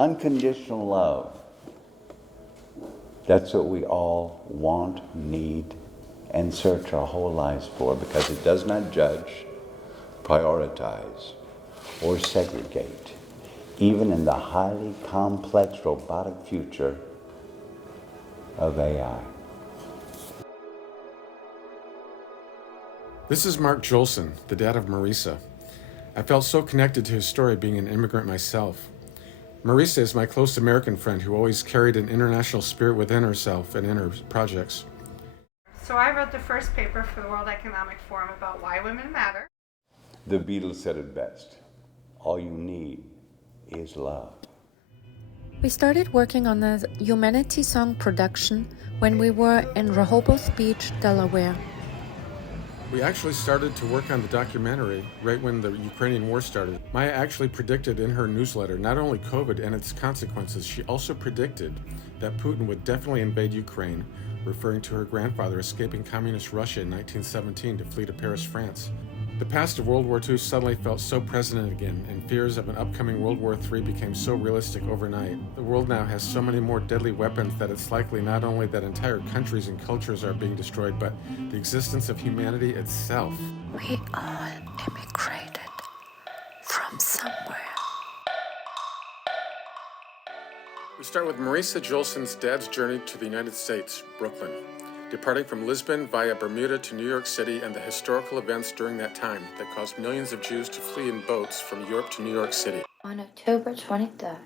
Unconditional love. That's what we all want, need, and search our whole lives for, because it does not judge, prioritize, or segregate, even in the highly complex robotic future of AI. This is Mark Jolson, the dad of Marisa. I felt so connected to his story being an immigrant myself. Marisa is my close American friend who always carried an international spirit within herself and in her projects. So I wrote the first paper for the World Economic Forum about why women matter. The Beatles said it best. All you need is love. We started working on the Humanity Song production when we were in Rehoboth Beach, Delaware. We actually started to work on the documentary right when the Ukrainian war started. Maya actually predicted in her newsletter not only COVID and its consequences, she also predicted that Putin would definitely invade Ukraine, referring to her grandfather escaping communist Russia in 1917 to flee to Paris, France. The past of World War II suddenly felt so present again, and fears of an upcoming World War III became so realistic overnight. The world now has so many more deadly weapons that it's likely not only that entire countries and cultures are being destroyed, but the existence of humanity itself. We all immigrated from somewhere. We start with Marisa Jolson's dad's journey to the United States, Brooklyn, departing from Lisbon via Bermuda to New York City and the historical events during that time that caused millions of Jews to flee in boats from Europe to New York City. On October 23rd,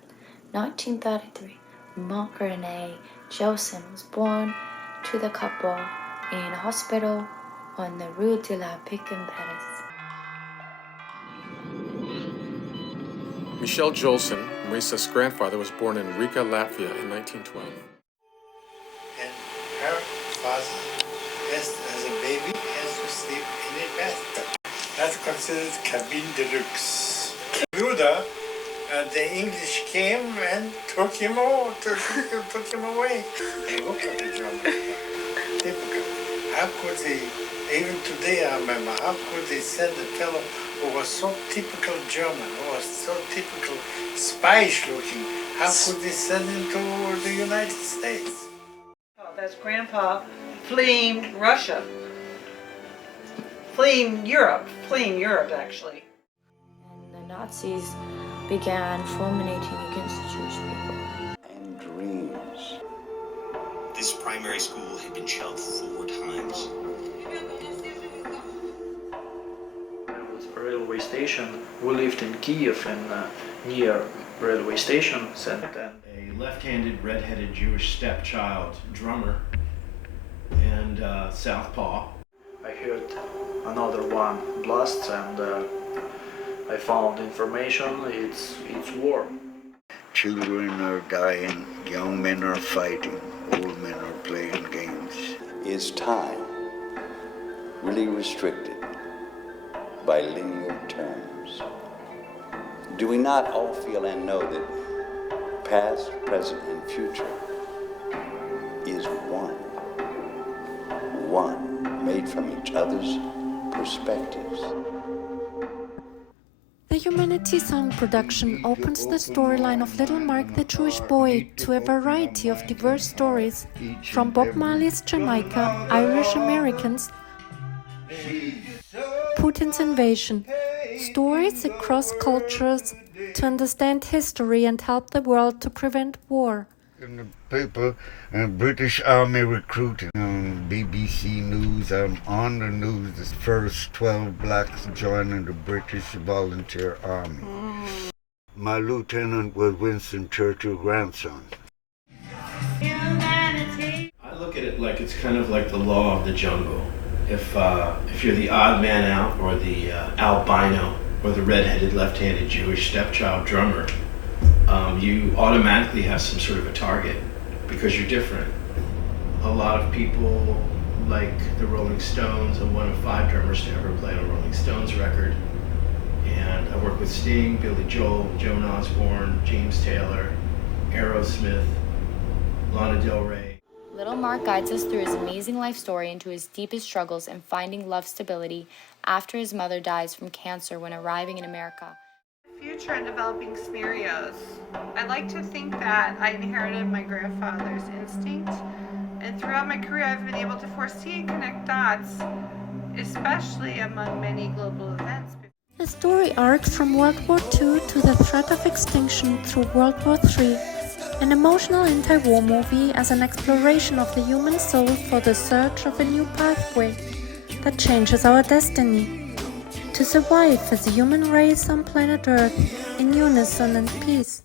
1933, Mark Renee Jolson was born to the couple in a hospital on the Rue de la Pique in Paris. Michel Jolson, Marisa's grandfather, was born in Riga, Latvia in 1912. And her father, as a baby, has to sleep in a bathtub. That's considered cabine de luxe. Buddha, the English came and took him away. They look at the German. Typical. How could they, even today I remember, how could they send a fellow who was so typical German, who was so typical Spanish looking, how could they send him to the United States? That's Grandpa fleeing Russia, fleeing Europe actually. And the Nazis began fulminating against the Jewish people. And dreams. This primary school had been shelled 4 times. There was a railway station. We lived in Kiev and near railway station. A left-handed, red-headed Jewish stepchild drummer and southpaw. I heard another one blast and I found information. It's war. Children are dying, young men are fighting, old men are playing games. Is time really restricted by linear terms? Do we not all feel and know that past, present, and future is one made from each other's perspectives? The Humanity Song production opens the storyline of Little Mark the Jewish boy to a variety of diverse stories, from Bob Marley's Jamaica, Irish Americans, Putin's invasion, stories across cultures to understand history and help the world to prevent war. In the paper, British Army recruiting on BBC News. I'm on the news. The first 12 blacks joining the British Volunteer Army. My lieutenant was Winston Churchill's grandson. I look at it like it's kind of like the law of the jungle. If you're the odd man out, or the albino, or the red-headed, left-handed Jewish stepchild drummer, you automatically have some sort of a target because you're different. A lot of people, like the Rolling Stones, I'm one of 5 drummers to ever play on a Rolling Stones record. And I work with Sting, Billy Joel, Joan Osborne, James Taylor, Aerosmith, Lana Del Rey. Little Mark guides us through his amazing life story into his deepest struggles and finding love stability after his mother dies from cancer when arriving in America. future and developing scenarios. I like to think that I inherited my grandfather's instinct, and throughout my career I've been able to foresee and connect dots, especially among many global events. A story arc from World War II to the threat of extinction through World War III. An emotional anti-war movie as an exploration of the human soul for the search of a new pathway that changes our destiny. To survive as a human race on planet Earth in unison and peace.